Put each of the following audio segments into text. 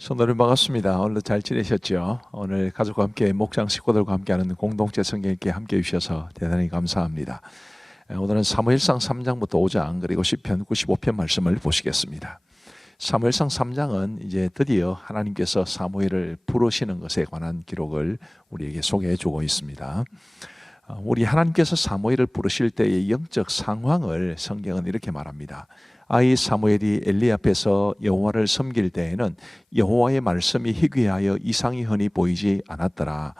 성도님 반갑습니다. 오늘도 잘 지내셨죠? 오늘 가족과 함께 목장 식구들과 함께하는 공동체 성경 읽기 함께해 주셔서 대단히 감사합니다. 오늘은 사무엘상 3장부터 5장 그리고 시편 95편 말씀을 보시겠습니다. 사무엘상 3장은 이제 드디어 하나님께서 사무엘을 부르시는 것에 관한 기록을 우리에게 소개해 주고 있습니다. 우리 하나님께서 사무엘을 부르실 때의 영적 상황을 성경은 이렇게 말합니다. 아이 사무엘이 엘리 앞에서 여호와를 섬길 때에는 여호와의 말씀이 희귀하여 이상이 흔히 보이지 않았더라.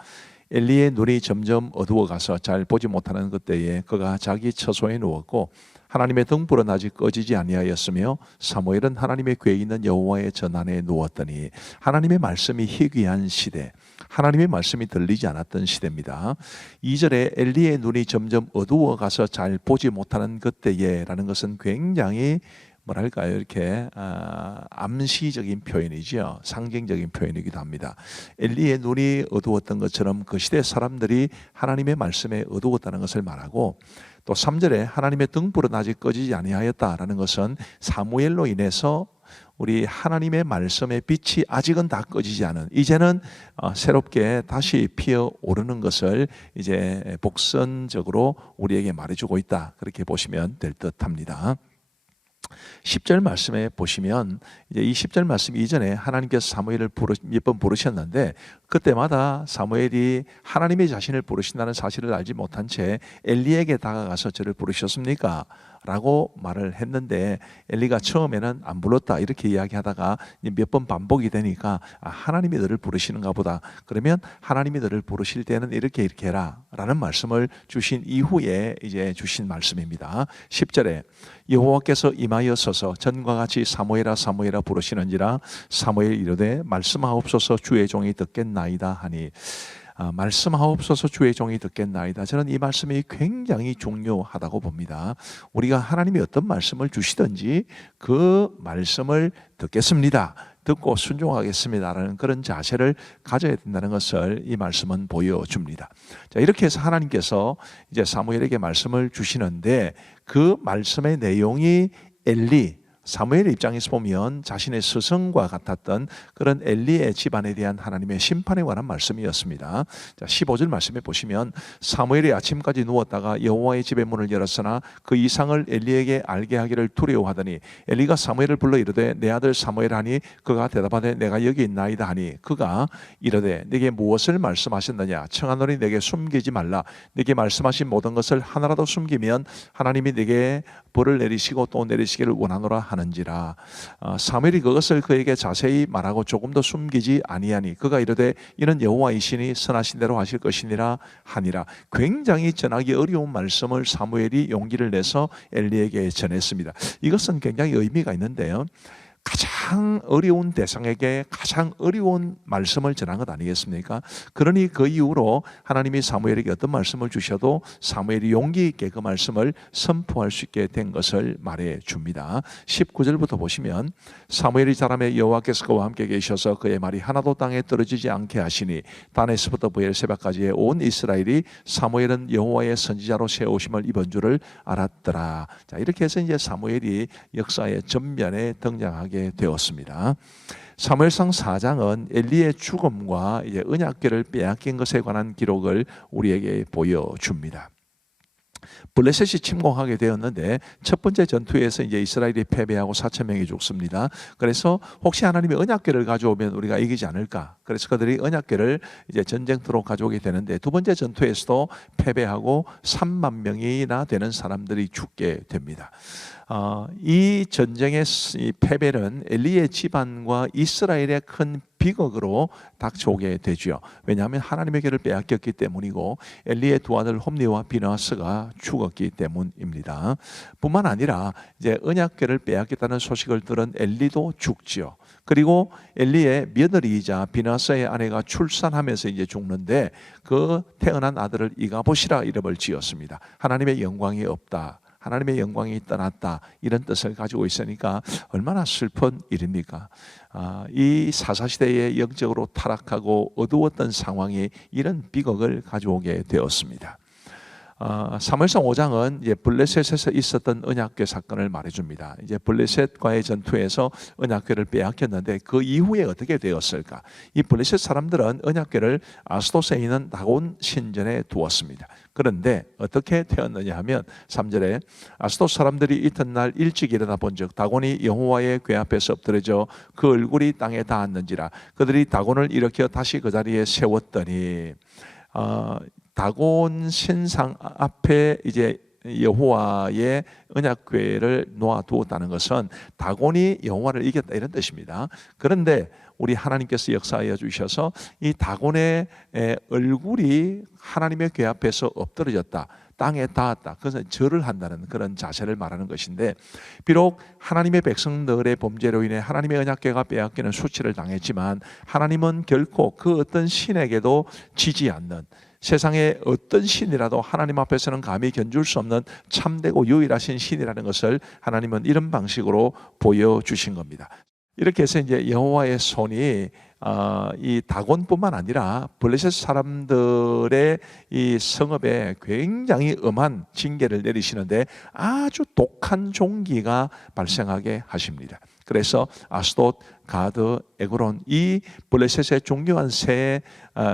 엘리의 눈이 점점 어두워가서 잘 보지 못하는 그때에 그가 자기 처소에 누웠고 하나님의 등불은 아직 꺼지지 아니하였으며 사무엘은 하나님의 궤에 있는 여호와의 전안에 누웠더니 하나님의 말씀이 희귀한 시대, 하나님의 말씀이 들리지 않았던 시대입니다. 2절에 엘리의 눈이 점점 어두워가서 잘 보지 못하는 그때에 라는 것은 굉장히 뭐랄까요, 이렇게 암시적인 표현이죠. 상징적인 표현이기도 합니다. 엘리의 눈이 어두웠던 것처럼 그 시대 사람들이 하나님의 말씀에 어두웠다는 것을 말하고, 또 3절에 하나님의 등불은 아직 꺼지지 아니하였다라는 것은 사무엘로 인해서 우리 하나님의 말씀의 빛이 아직은 다 꺼지지 않은, 이제는 새롭게 다시 피어오르는 것을 이제 복선적으로 우리에게 말해주고 있다, 그렇게 보시면 될 듯합니다. 10절 말씀에 보시면 이제 이 10절 말씀 이전에 하나님께서 사무엘을 몇 번 부르셨는데, 그때마다 사무엘이 하나님의 자신을 부르신다는 사실을 알지 못한 채 엘리에게 다가가서 저를 부르셨습니까? 라고 말을 했는데, 엘리가 처음에는 안 불렀다 이렇게 이야기하다가 몇 번 반복이 되니까 하나님이 너를 부르시는가 보다, 그러면 하나님이 너를 부르실 때는 이렇게 해라 라는 말씀을 주신 이후에 이제 주신 말씀입니다. 10절에 여호와께서 임하여서서 전과 같이 사무엘아 사무엘아 부르시는지라 사무엘 이르되 말씀하옵소서 주의 종이 듣겠나이다 하니, 말씀하옵소서 주의 종이 듣겠나이다. 저는 이 말씀이 굉장히 중요하다고 봅니다. 우리가 하나님이 어떤 말씀을 주시든지 그 말씀을 듣겠습니다, 듣고 순종하겠습니다라는 그런 자세를 가져야 된다는 것을 이 말씀은 보여줍니다. 자, 이렇게 해서 하나님께서 이제 사무엘에게 말씀을 주시는데, 그 말씀의 내용이 사무엘의 입장에서 보면 자신의 스승과 같았던 그런 엘리의 집안에 대한 하나님의 심판에 관한 말씀이었습니다. 자, 15절 말씀에 보시면 사무엘이 아침까지 누웠다가 여호와의 집의 문을 열었으나 그 이상을 엘리에게 알게 하기를 두려워하더니 엘리가 사무엘을 불러 이르되 내 아들 사무엘 하니 그가 대답하되 내가 여기 있나이다 하니, 그가 이르되 내게 무엇을 말씀하셨느냐? 청하노니 내게 숨기지 말라. 내게 말씀하신 모든 것을 하나라도 숨기면 하나님이 내게 벌을 내리시고 또 내리시기를 원하노라 하는지라. 사무엘이 그것을 그에게 자세히 말하고 조금도 숨기지 아니하니 그가 이르되 이는 여호와이시니 선하신 대로 하실 것이니라 하니라. 굉장히 전하기 어려운 말씀을 사무엘이 용기를 내서 엘리에게 전했습니다. 이것은 굉장히 의미가 있는데요, 가장 어려운 대상에게 가장 어려운 말씀을 전한 것 아니겠습니까? 그러니 그 이후로 하나님이 사무엘에게 어떤 말씀을 주셔도 사무엘이 용기 있게 그 말씀을 선포할 수 있게 된 것을 말해 줍니다. 19절부터 보시면 사무엘이 자라매 여호와께서 그와 함께 계셔서 그의 말이 하나도 땅에 떨어지지 않게 하시니 단에서부터 브엘세바까지의 온 이스라엘이 사무엘은 여호와의 선지자로 세우심을 입은 줄을 알았더라. 자, 이렇게 해서 이제 사무엘이 역사의 전면에 등장하게 되었습니다. 사무엘상 4장은 엘리의 죽음과 이제 언약궤를 빼앗긴 것에 관한 기록을 우리에게 보여줍니다. 블레셋이 침공하게 되었는데 첫 번째 전투에서 이제 이스라엘이 패배하고 4,000명이 죽습니다. 그래서 혹시 하나님이 언약궤를 가져오면 우리가 이기지 않을까? 그래서 그들이 언약궤를 이제 전쟁터로 가져오게 되는데, 두 번째 전투에서도 패배하고 3만 명이나 되는 사람들이 죽게 됩니다. 이 전쟁의 패배는 엘리의 집안과 이스라엘의 큰 비극으로 닥쳐오게 되죠. 왜냐하면 하나님의 길을 빼앗겼기 때문이고 엘리의 두 아들 홈리와 비나스가 죽었기 때문입니다. 뿐만 아니라 이제 언약궤를 빼앗겼다는 소식을 들은 엘리도 죽지요. 그리고 엘리의 며느리이자 비나스의 아내가 출산하면서 이제 죽는데, 그 태어난 아들을 이가봇이라 이름을 지었습니다. 하나님의 영광이 없다, 하나님의 영광이 떠났다, 이런 뜻을 가지고 있으니까 얼마나 슬픈 일입니까? 이 사사시대에 영적으로 타락하고 어두웠던 상황이 이런 비극을 가져오게 되었습니다. 사무엘상 5장은 이제 블레셋에서 있었던 언약궤 사건을 말해줍니다. 이제 블레셋과의 전투에서 언약궤를 빼앗겼는데 그 이후에 어떻게 되었을까? 이 블레셋 사람들은 언약궤를 아스돗에 있는 다곤 신전에 두었습니다. 그런데 어떻게 되었느냐 하면 3절에 아스돗 사람들이 이튿날 일찍 일어나 본즉 다곤이 여호와의 궤 앞에서 엎드려져 그 얼굴이 땅에 닿았는지라 그들이 다곤을 일으켜 다시 그 자리에 세웠더니 다곤 신상 앞에 이제 여호와의 언약궤를 놓아두었다는 것은 다곤이 여호와를 이겼다 이런 뜻입니다. 그런데 우리 하나님께서 역사하여 주셔서 이 다곤의 얼굴이 하나님의 궤 앞에서 엎드러졌다, 땅에 닿았다. 그것은 절을 한다는 그런 자세를 말하는 것인데, 비록 하나님의 백성들의 범죄로 인해 하나님의 언약궤가 빼앗기는 수치를 당했지만 하나님은 결코 그 어떤 신에게도 지지 않는, 세상의 어떤 신이라도 하나님 앞에서는 감히 견줄 수 없는 참되고 유일하신 신이라는 것을 하나님은 이런 방식으로 보여주신 겁니다. 이렇게 해서 이제 여호와의 손이 이 다곤뿐만 아니라 블레셋 사람들의 이 성읍에 굉장히 엄한 징계를 내리시는데 아주 독한 종기가 발생하게 하십니다. 그래서 아스돗, 가드, 에그론 이 블레셋의 존경한 세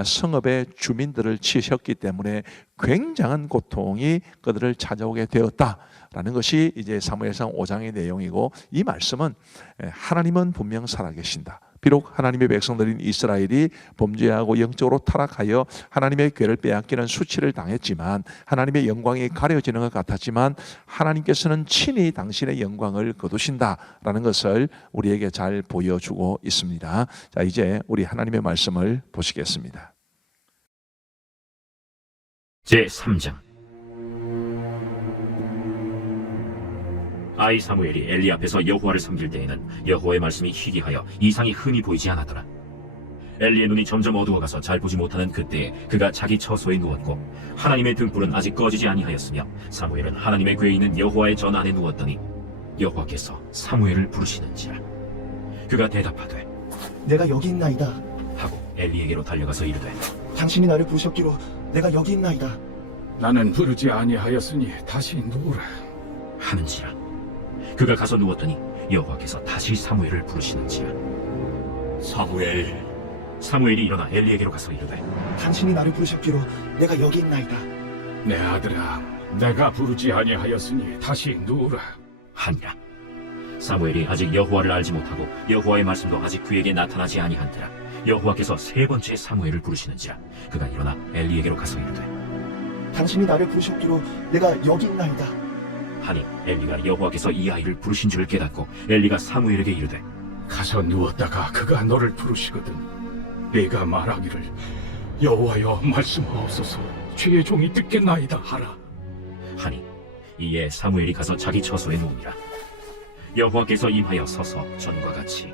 성읍의 주민들을 치셨기 때문에 굉장한 고통이 그들을 찾아오게 되었다라는 것이 이제 사무엘상 5장의 내용이고, 이 말씀은 하나님은 분명 살아계신다. 비록 하나님의 백성들인 이스라엘이 범죄하고 영적으로 타락하여 하나님의 궤를 빼앗기는 수치를 당했지만, 하나님의 영광이 가려지는 것 같았지만 하나님께서는 친히 당신의 영광을 거두신다라는 것을 우리에게 잘 보여주고 있습니다. 자, 이제 우리 하나님의 말씀을 보시겠습니다. 제3장. 아이 사무엘이 엘리 앞에서 여호와를 섬길 때에는 여호와의 말씀이 희귀하여 이상이 흔히 보이지 않았더라. 엘리의 눈이 점점 어두워가서 잘 보지 못하는 그때에 그가 자기 처소에 누웠고 하나님의 등불은 아직 꺼지지 아니하였으며 사무엘은 하나님의 궤에 있는 여호와의 전 안에 누웠더니 여호와께서 사무엘을 부르시는지라. 그가 대답하되 내가 여기 있나이다 하고 엘리에게로 달려가서 이르되 당신이 나를 부르셨기로 내가 여기 있나이다. 나는 부르지 아니하였으니 다시 누우라 하는지라. 그가 가서 누웠더니 여호와께서 다시 사무엘을 부르시는지라. 사무엘이 일어나 엘리에게로 가서 이르되 당신이 나를 부르셨기로 내가 여기 있나이다. 내 아들아, 내가 부르지 아니하였으니 다시 누우라 하니라. 사무엘이 아직 여호와를 알지 못하고 여호와의 말씀도 아직 그에게 나타나지 아니한지라. 여호와께서 세 번째 사무엘을 부르시는지라. 그가 일어나 엘리에게로 가서 이르되 당신이 나를 부르셨기로 내가 여기 있나이다. 하니 엘리가 여호와께서 이 아이를 부르신 줄을 깨닫고 엘리가 사무엘에게 이르되 가서 누웠다가 그가 너를 부르시거든 네가 말하기를 여호와여 말씀하옵소서 주의 종이 듣겠나이다 하라 하니 이에 사무엘이 가서 자기 처소에 누우니라. 여호와께서 임하여 서서 전과 같이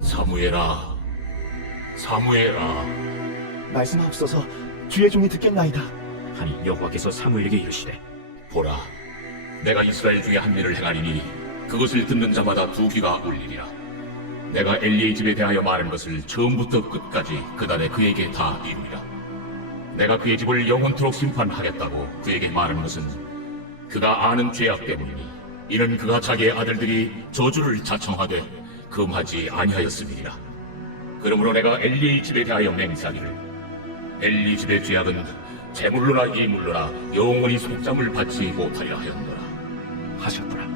사무엘아, 사무엘아. 말씀하옵소서 주의 종이 듣겠나이다. 하니 여호와께서 사무엘에게 이르시되 보라, 내가 이스라엘 중에 한 일을 행하리니 그것을 듣는 자마다 두 귀가 울리리라. 내가 엘리의 집에 대하여 말한 것을 처음부터 끝까지 그날에 그에게 다 이루리라. 내가 그의 집을 영원토록 심판하겠다고 그에게 말한 것은 그가 아는 죄악 때문이니, 이는 그가 자기의 아들들이 저주를 자청하되 금하지 아니하였음이니라. 그러므로 내가 엘리의 집에 대하여 맹세하기를 엘리 집의 죄악은 재물로나 이물로나 영원히 속잠을 받지 못하려 하였노라 하셨더라.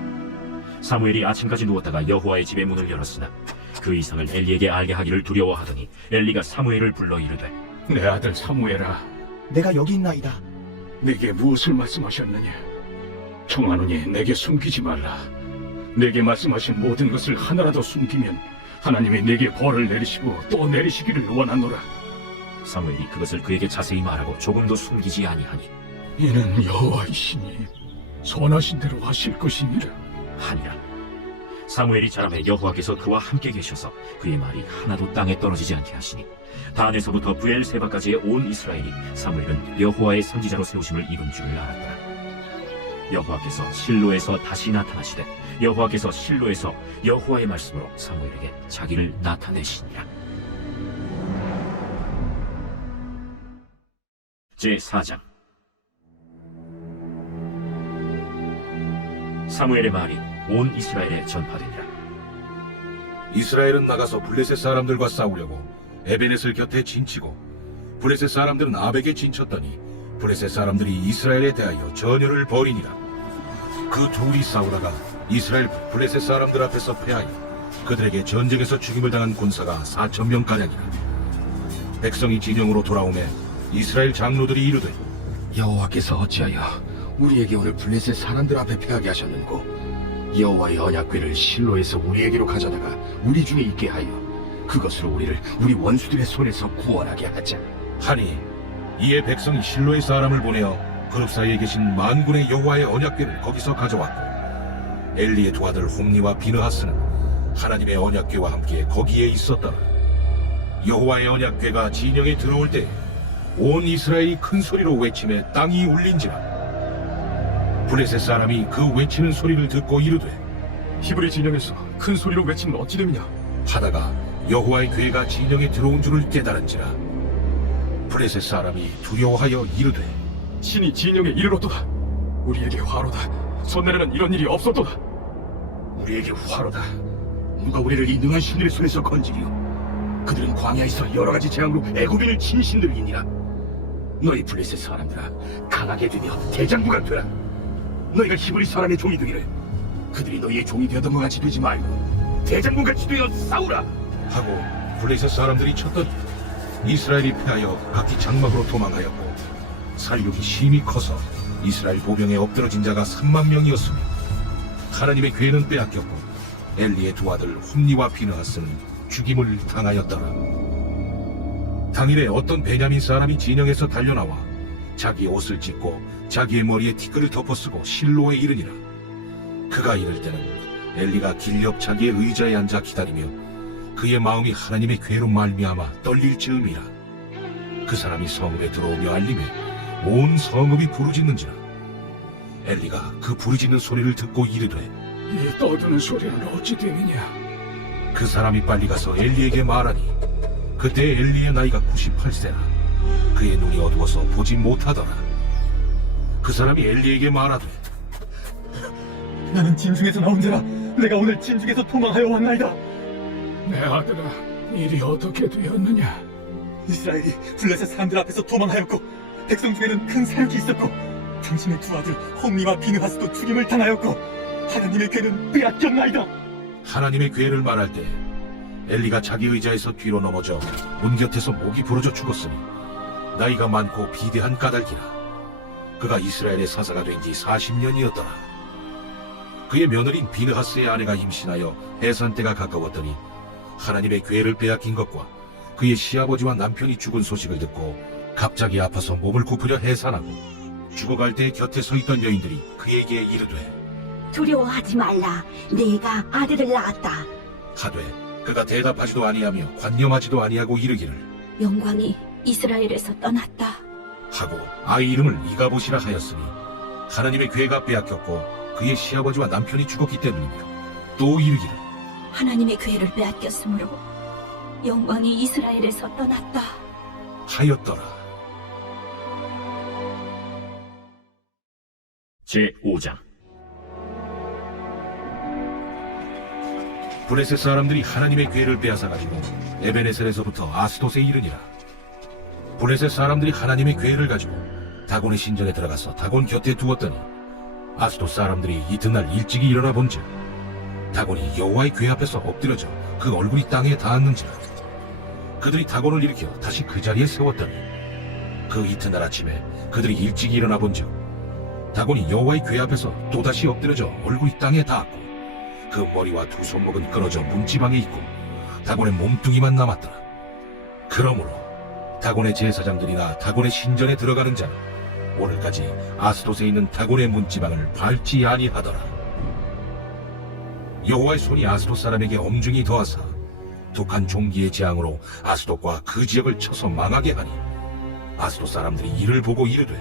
사무엘이 아침까지 누웠다가 여호와의 집의 문을 열었으나 그 이상을 엘리에게 알게 하기를 두려워하더니 엘리가 사무엘을 불러 이르되 내 아들 사무엘아, 내가 여기 있나이다. 내게 무엇을 말씀하셨느냐 청하노니 내게 숨기지 말라. 내게 말씀하신 모든 것을 하나라도 숨기면 하나님이 내게 벌을 내리시고 또 내리시기를 원하노라. 사무엘이 그것을 그에게 자세히 말하고 조금도 숨기지 아니하니 이는 여호와이시니 선하신 대로 하실 것이니라 하니라. 사무엘이 자라매 여호와께서 그와 함께 계셔서 그의 말이 하나도 땅에 떨어지지 않게 하시니 단에서부터 브엘세바까지의 온 이스라엘이 사무엘은 여호와의 선지자로 세우심을 입은 줄을 알았더라. 여호와께서 실로에서 다시 나타나시되 여호와께서 실로에서 여호와의 말씀으로 사무엘에게 자기를 나타내시니라. 제4장. 사무엘의 말이 온 이스라엘에 전파되니라. 이스라엘은 나가서 블레셋 사람들과 싸우려고 에베넷을 곁에 진치고 블레셋 사람들은 아벡에 진쳤더니 블레셋 사람들이 이스라엘에 대하여 전열을 벌이니라. 그 둘이 싸우다가 이스라엘 블레셋 사람들 앞에서 패하여 그들에게 전쟁에서 죽임을 당한 군사가 4,000명 가량이라. 백성이 진영으로 돌아오매 이스라엘 장로들이 이르되 여호와께서 어찌하여 우리에게 오늘 블레셋 사람들 앞에 패하게 하셨는고? 여호와의 언약궤를 실로에서 우리에게로 가져다가 우리 중에 있게 하여 그것으로 우리를 우리 원수들의 손에서 구원하게 하자. 하니 이에 백성이 실로의 사람을 보내어 그룹 사이에 계신 만군의 여호와의 언약궤를 거기서 가져왔고 엘리의 두 아들 홈니와 비느하스는 하나님의 언약궤와 함께 거기에 있었더라. 여호와의 언약궤가 진영에 들어올 때 온 이스라엘이 큰 소리로 외치매 땅이 울린지라. 블레셋 사람이 그 외치는 소리를 듣고 이르되 히브리 진영에서 큰 소리로 외치면 어찌 됨이냐? 하다가 여호와의 궤가 진영에 들어온 줄을 깨달은지라. 블레셋 사람이 두려워하여 이르되 신이 진영에 이르렀도다. 우리에게 화로다. 전날에는 이런 일이 없었도다. 우리에게 화로다. 누가 우리를 이 능한 신들의 손에서 건지리요? 그들은 광야에서 여러 가지 재앙으로 애굽인을 친 신들이니라. 너희 블레셋 사람들아, 강하게 되며 대장부가 되라. 너희가 히브리 사람의 종이 되기를 그들이 너희의 종이 되었던 것 같이 되지 말고 대장부같이 되어 싸우라. 하고 블레셋 사람들이 쳤더니 이스라엘이 패하여 각기 장막으로 도망하였고 살육이 심히 커서 이스라엘 보병에 엎드러진 자가 3만 명이었으며 하나님의 궤는 빼앗겼고 엘리의 두 아들 홈니와 비느하스는 죽임을 당하였더라. 당일에 어떤 베냐민 사람이 진영에서 달려나와 자기 옷을 찢고 자기의 머리에 티끌을 덮어쓰고 실로에 이르니라. 그가 이를 때는 엘리가 길 옆 자기의 의자에 앉아 기다리며 그의 마음이 하나님의 궤로 말미암아 떨릴 즈음이라. 그 사람이 성읍에 들어오며 알림에 온 성읍이 부르짖는지라. 엘리가 그 부르짖는 소리를 듣고 이르되 이 떠드는 소리는 어찌 됨이냐? 그 사람이 빨리 가서 엘리에게 말하니 그때 엘리의 나이가 98세라. 그의 눈이 어두워서 보지 못하더라. 그 사람이 엘리에게 말하되 나는 진중에서 나온 자라. 내가 오늘 진중에서 도망하여 왔나이다. 내 아들아, 일이 어떻게 되었느냐? 이스라엘이 블레셋 사람들 앞에서 도망하였고 백성 중에는 큰 사역이 있었고 당신의 두 아들 홈니와 비느하스도 죽임을 당하였고 하나님의 궤는 빼앗겼나이다. 하나님의 궤를 말할 때 엘리가 자기 의자에서 뒤로 넘어져 문 곁에서 목이 부러져 죽었으니 나이가 많고 비대한 까닭이라. 그가 이스라엘의 사사가 된 지 40년이었더라. 그의 며느린 비느하스의 아내가 임신하여 해산 때가 가까웠더니 하나님의 궤를 빼앗긴 것과 그의 시아버지와 남편이 죽은 소식을 듣고 갑자기 아파서 몸을 굽으려 해산하고 죽어갈 때 곁에 서 있던 여인들이 그에게 이르되 두려워하지 말라. 내가 아들을 낳았다. 하되 그가 대답하지도 아니하며 관념하지도 아니하고 이르기를 영광이 이스라엘에서 떠났다. 하고 아이 이름을 이가봇이라 하였으니 하나님의 궤가 빼앗겼고 그의 시아버지와 남편이 죽었기 때문이며 또 이르기를 하나님의 궤를 빼앗겼으므로 영광이 이스라엘에서 떠났다. 하였더라. 제5장. 블레셋 사람들이 하나님의 궤를 빼앗아가지고 에베네셀에서부터 아스돗에 이르니라. 블레셋 사람들이 하나님의 궤를 가지고 다곤의 신전에 들어가서 다곤 곁에 두었더니 아스돗 사람들이 이튿날 일찍이 일어나 본즉 다곤이 여호와의 궤 앞에서 엎드려져 그 얼굴이 땅에 닿았는지라. 그들이 다곤을 일으켜 다시 그 자리에 세웠더니 그 이튿날 아침에 그들이 일찍이 일어나 본즉 다곤이 여호와의 궤 앞에서 또다시 엎드려져 얼굴이 땅에 닿았고 그 머리와 두 손목은 끊어져 문지방에 있고 다곤의 몸뚱이만 남았더라. 그러므로 다곤의 제사장들이나 다곤의 신전에 들어가는 자는 오늘까지 아스돗에 있는 다곤의 문지방을 밟지 아니하더라. 여호와의 손이 아스돗 사람에게 엄중히 더하사 독한 종기의 재앙으로 아스돗과 그 지역을 쳐서 망하게 하니 아스돗 사람들이 이를 보고 이르되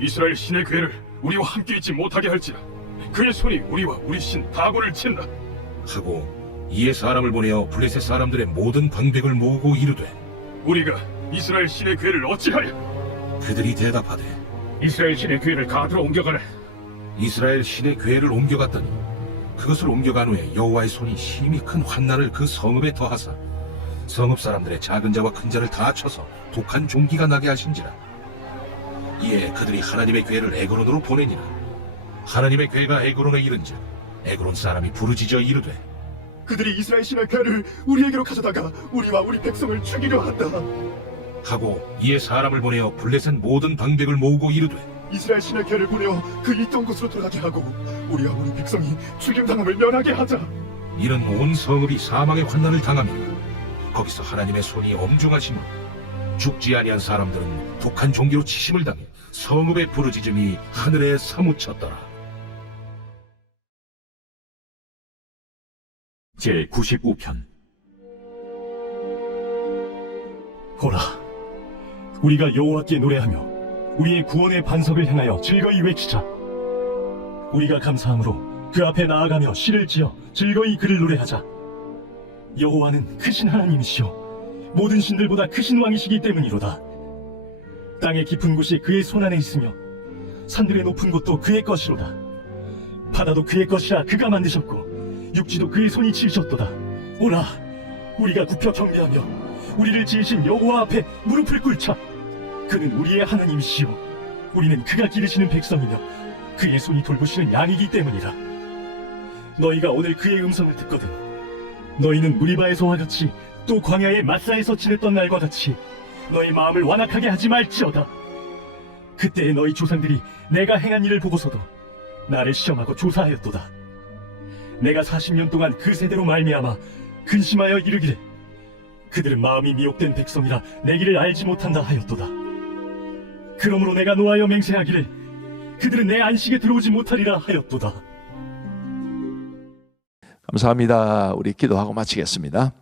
이스라엘 신의 궤를 우리와 함께 있지 못하게 할지라. 그의 손이 우리와 우리 신 다곤을 친다. 하고 이에 사람을 보내어 블레셋 사람들의 모든 방백을 모으고 이르되 우리가 이스라엘 신의 궤를 어찌하랴? 그들이 대답하되 이스라엘 신의 궤를 가드로 옮겨가라. 이스라엘 신의 궤를 옮겨갔더니 그것을 옮겨간 후에 여호와의 손이 심히 큰 환난을 그 성읍에 더하사 성읍 사람들의 작은 자와 큰 자를 다 쳐서 독한 종기가 나게 하신지라. 이에 그들이 하나님의 괴를 에그론으로 보내니라. 하나님의 괴가 에그론에 이른즉 에그론 사람이 부르짖어 이르되 그들이 이스라엘 신의 괴를 우리에게로 가져다가 우리와 우리 백성을 죽이려 한다. 하고 이에 사람을 보내어 블레셋 모든 방백을 모으고 이르되 이스라엘 신의 괴를 보내어 그 있던 곳으로 돌아가게 하고 우리와 우리 백성이 죽임당함을 면하게 하자. 이는 온 성읍이 사망의 환난을 당함이라. 거기서 하나님의 손이 엄중하심으로 죽지 아니한 사람들은 독한 종기로 치심을 당해 성읍의 부르짖음이 하늘에 사무쳤더라. 제95편. 보라, 우리가 여호와께 노래하며 우리의 구원의 반석을 향하여 즐거이 외치자. 우리가 감사함으로 그 앞에 나아가며 시를 지어 즐거이 그를 노래하자. 여호와는 크신 하나님이시요 모든 신들보다 크신 왕이시기 때문이로다. 땅의 깊은 곳이 그의 손 안에 있으며 산들의 높은 곳도 그의 것이로다. 바다도 그의 것이라 그가 만드셨고 육지도 그의 손이 지으셨도다. 오라, 우리가 굽혀 경배하며 우리를 지으신 여호와 앞에 무릎을 꿇자. 그는 우리의 하나님이시요 우리는 그가 기르시는 백성이며 그의 손이 돌보시는 양이기 때문이라. 너희가 오늘 그의 음성을 듣거든 너희는 무리바에서와 같이 또 광야의 마사에서 지냈던 날과 같이 너희 마음을 완악하게 하지 말지어다. 그때의 너희 조상들이 내가 행한 일을 보고서도 나를 시험하고 조사하였도다. 내가 40년 동안 그 세대로 말미암아 근심하여 이르기를 그들은 마음이 미혹된 백성이라 내 길을 알지 못한다 하였도다. 그러므로 내가 노하여 맹세하기를 그들은 내 안식에 들어오지 못하리라 하였도다. 감사합니다. 우리 기도하고 마치겠습니다.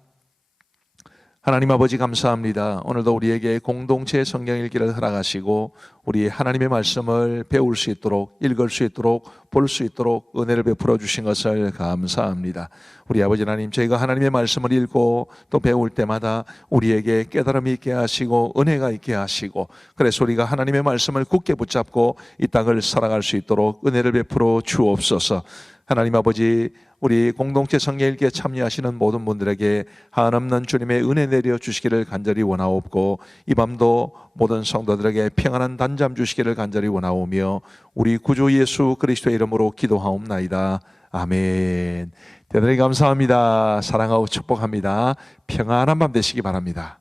하나님 아버지 감사합니다. 오늘도 우리에게 공동체 성경 읽기를 허락하시고 우리 하나님의 말씀을 배울 수 있도록 읽을 수 있도록 볼 수 있도록 은혜를 베풀어 주신 것을 감사합니다. 우리 아버지 하나님, 저희가 하나님의 말씀을 읽고 또 배울 때마다 우리에게 깨달음이 있게 하시고 은혜가 있게 하시고 그래서 우리가 하나님의 말씀을 굳게 붙잡고 이 땅을 살아갈 수 있도록 은혜를 베풀어 주옵소서. 하나님 아버지, 우리 공동체 성경 읽기에 참여하시는 모든 분들에게 한없는 주님의 은혜 내려 주시기를 간절히 원하옵고 이 밤도 모든 성도들에게 평안한 단잠 주시기를 간절히 원하오며 우리 구주 예수 그리스도의 이름으로 기도하옵나이다. 아멘. 대단히 감사합니다. 사랑하고 축복합니다. 평안한 밤 되시기 바랍니다.